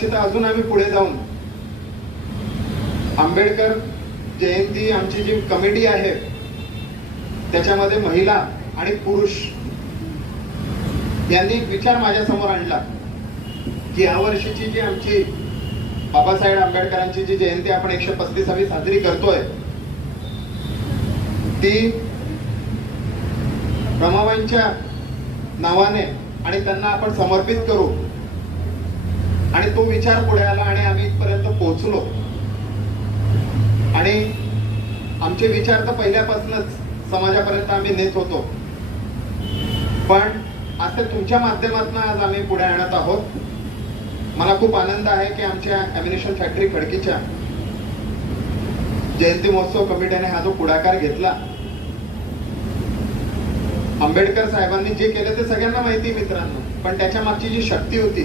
यावर्षी तर अजून आम्ही पुढे जाऊन आंबेडकर जयंती आमची जी कमिटी आहे त्याच्यामध्ये महिला आणि पुरुष यांनी एक विचार माझ्या समोर आणला की यावर्षीची जी आमची बाबासाहेब आंबेडकरांची जी जयंती आपण 135वी साजरी करतोय ती रमाबाईंच्या नावाने आणि त्यांना आपण समर्पित करू. आणि तो विचार पुढे आला आणि आम्ही इथपर्यंत पोहोचलो. आणि आमचे विचार तर पहिल्यापासूनच समाजापर्यंत आम्ही नेत होतो, पण असे तुमच्या माध्यमातून आज आम्ही पुढे आणत आहोत. मला खूप आनंद आहे की आमच्या ॲम्युनिशन फॅक्टरी खडकीच्या जयंती महोत्सव कमिटीने हा जो पुढाकार घेतला. आंबेडकर साहेबांनी जे केलं ते सगळ्यांना माहिती मित्रांनो, पण त्याच्या मागची जी शक्ती होती